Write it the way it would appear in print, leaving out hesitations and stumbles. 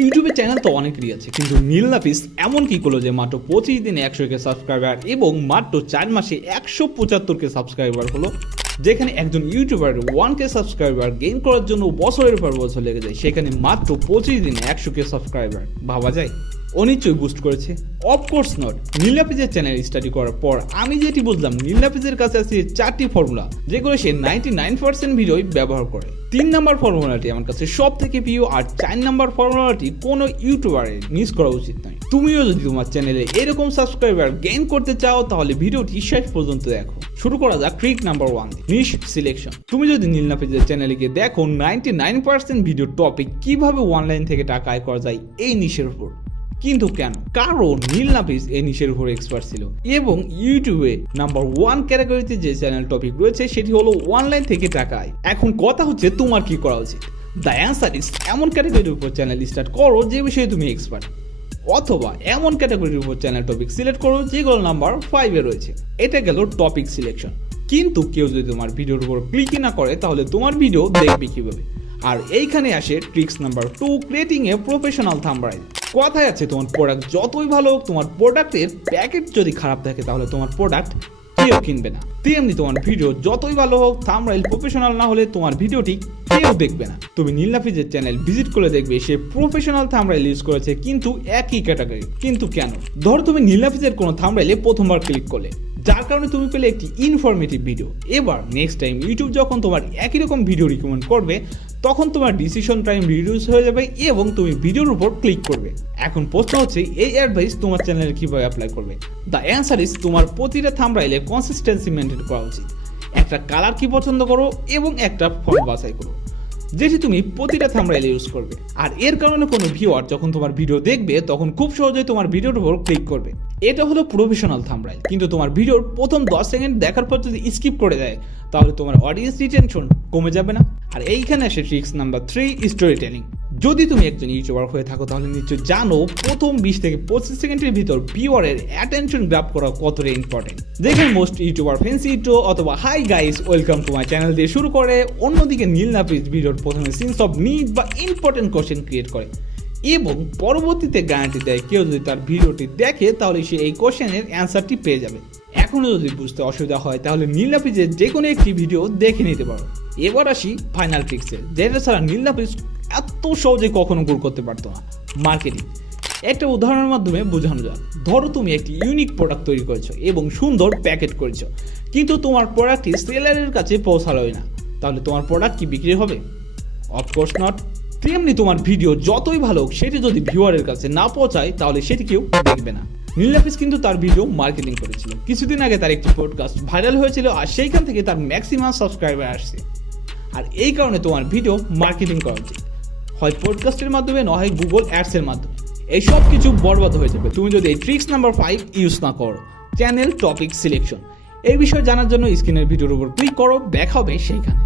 ইউটিউবে চ্যানেল তো অনেকেরই আছে, কিন্তু নীল নাফিস এমন কি করলো যে মাত্র 25 দিনে 100K সাবস্ক্রাইবার এবং মাত্র 4 মাসে 175K সাবস্ক্রাইবার হলো। যেখানে একজন ইউটিউবার 1K সাবস্ক্রাইবার গেইন করার জন্য বছরের পর বছর লেগে যায়, সেখানে মাত্র 25 দিনে 100K সাবস্ক্রাইবার ভাবা যায়? ও নিশ্চয়ই বুস্ট করেছে? Of course not. নীল নাফিসের চ্যানেল স্টাডি করার পর আমি যেটি বুঝলাম, নীল নাফিসের কাছে আছে 4টি ফর্মুলা, যেগুলো সে 99% ভিডিওই ব্যবহার করে। 3 নম্বর ফর্মুলাটি আমার কাছে সব থেকে প্রিয়, আর 4 নম্বর ফর্মুলাটি কোনো ইউটিউবারের মিস করা উচিত নয়। তুমিও যদি তোমার চ্যানেলে এরকম সাবস্ক্রাইবার গেইন করতে চাও, তাহলে ভিডিওটি শেষ পর্যন্ত দেখো। শুরু করা যাক ট্রিক নাম্বার 1, নিশ সিলেকশন। তুমি যদি নীল নাফিসের চ্যানেলে গিয়ে দেখো 99% ভিডিও টপিক কিভাবে অনলাইন থেকে টাকা আয় করা যায় এই নিশের উপর। কিন্তু কেন? কারণ নীল নাফিস এই নিশের উপর এক্সপার্ট ছিল এবং ইউটিউবে নাম্বার 1 ক্যাটাগরিতে যে চ্যানেল টপিক রয়েছে সেটি হলো অনলাইন থেকে টাকা আয়। এখন কথা হচ্ছে তোমার কি করা উচিত? দ্য অ্যান্সার ইজ এমন ক্যাটাগরির উপর চ্যানেল স্টার্ট করো যে বিষয়ে তুমি এক্সপার্ট, অথবা এমন ক্যাটাগরির উপর চ্যানেল টপিক সিলেক্ট করো যেগুলো নাম্বার 5-এ রয়েছে। এটা গেল টপিক সিলেকশন। কিন্তু কেউ যদি তোমার ভিডিওর উপর ক্লিকই না করে, তাহলে তোমার ভিডিও দেখবে কিভাবে? আর এইখানে আসে tricks number 2, creating a professional thumbnail. কথায় আছে, তোমার প্রোডাক্ট যতই ভালো হোক, তোমার প্রোডাক্টের প্যাকেট যদি খারাপ থাকে, তাহলে তোমার প্রোডাক্ট কেউ কিনবে না। তেমনি তোমার ভিডিও যতই ভালো হোক, থাম্বনেইল প্রফেশনাল না হলে তোমার ভিডিওটি কেউ দেখবে না। তুমি নীল নাফিসের চ্যানেল ভিজিট করে দেখবে সে প্রফেশনাল থাম্বনেইল ইউজ করেছে, কিন্তু একই ক্যাটাগরি। কিন্তু কেন? ধরো তুমি নীল নাফিসের কোনো থাম্বনেইলে প্রথমবার ক্লিক করলে, যার কারণে তুমি পেলে একটি ইনফরমেটিভ ভিডিও। এবার নেক্সট টাইম ইউটিউব যখন তোমার একই রকম ভিডিও রিকমেন্ড করবে, তখন তোমার ডিসিশন টাইম রিডিউস হয়ে যাবে এবং তুমি ভিডিওর উপর ক্লিক করবে। এখন প্রশ্ন হচ্ছে, এই অ্যাডভাইস তোমার চ্যানেলে কিভাবে অ্যাপ্লাই করবে? দ্য অ্যান্সার ইজ তোমার প্রতিটা থাম্বনেইলে কনসিস্টেন্সি মেনটেন করা উচিত। একটা কালার কি পছন্দ করো এবং একটা ফন্ট বাছাই করো, যেটি তুমি প্রতিটা থাম্বনেইলে ইউজ করবে। আর এর কারণে কোনো ভিউয়ার যখন তোমার ভিডিও দেখবে, তখন খুব সহজেই তোমার ভিডিওর উপর ক্লিক করবে। এটা হলো প্রফেশনাল থাম্বনেইল। কিন্তু তোমার ভিডিওর প্রথম 10 সেকেন্ড দেখার পর যদি স্কিপ করে দেয়, তাহলে তোমার অডিয়েন্স রিটেনশন কমে যাবে না? আর এইখানে আসে ট্রিক্স নাম্বার 3, স্টোরি টেলিং। যদি তুমি একজন ইউটিউবার হয়ে থাকো, তাহলে নিশ্চয় জানো প্রথম 20 থেকে 25 সেকেন্ডের ভিতর ভিউয়ারের অ্যাটেনশন গ্র্যাব করা কতটা ইম্পর্টেন্ট। যেখানে মোস্ট ইউটিউবার ফ্যান্সি ইন্ট্রো অথবা hi guys welcome to my channel দিয়ে শুরু করে, অন্যদিকে নীল নাফিস ভিডিওর প্রথমে সিনস অফ নিড বা ইম্পর্টেন্ট কোশ্চেন ক্রিয়েট করে এবং পরবর্তীতে গ্যারান্টি দেয় কেউ যদি তার ভিডিওটি দেখে, তাহলে সে এই কোশ্চেনের অ্যান্সারটি পেয়ে যাবে। এখনও যদি বুঝতে অসুবিধা হয়, তাহলে নীল নাফিসের যে কোনো একটি ভিডিও দেখে নিতে পারো। এবার আসি ফাইনাল ট্রিক্সে, যেটা ছাড়া নীল নাফিস এত সহজে কখনো গ্রো করতে পারতো না। মার্কেটিং। একটা উদাহরণের মাধ্যমে বোঝানো যাক। ধরো তুমি একটি ইউনিক প্রোডাক্ট তৈরি করেছো এবং সুন্দর প্যাকেট করেছো, কিন্তু তোমার প্রোডাক্টটি সেলারের কাছে পৌঁছালোই না, তাহলে তোমার প্রোডাক্ট কি বিক্রি হবে? Of course not. তেমনি তোমার ভিডিও যতই ভালো হোক, সেটি যদি ভিউয়ারের কাছে না পৌঁছায়, তাহলে সেটি কেউ দেখবে না। নীল নাফিস কিন্তু তার ভিডিও মার্কেটিং করেছিল। কিছুদিন আগে তার একটি পডকাস্ট ভাইরাল হয়েছিল, আর সেইখান থেকে তার ম্যাক্সিমাম সাবস্ক্রাইবার আসছে। আর এই কারণে তোমার ভিডিও মার্কেটিং করা উচিত, হয় পডকাস্টের মাধ্যমে, নয় গুগল অ্যাডসের মাধ্যমে। এই সব কিছু বরবাদ হয়ে যাবে তুমি যদি এই ট্রিক্স নাম্বার 5 ইউজ না করো, চ্যানেল টপিক সিলেকশন। এই বিষয়ে জানার জন্য স্ক্রিনের ভিডিওর উপর ক্লিক করো, দেখা হবে সেইখানে।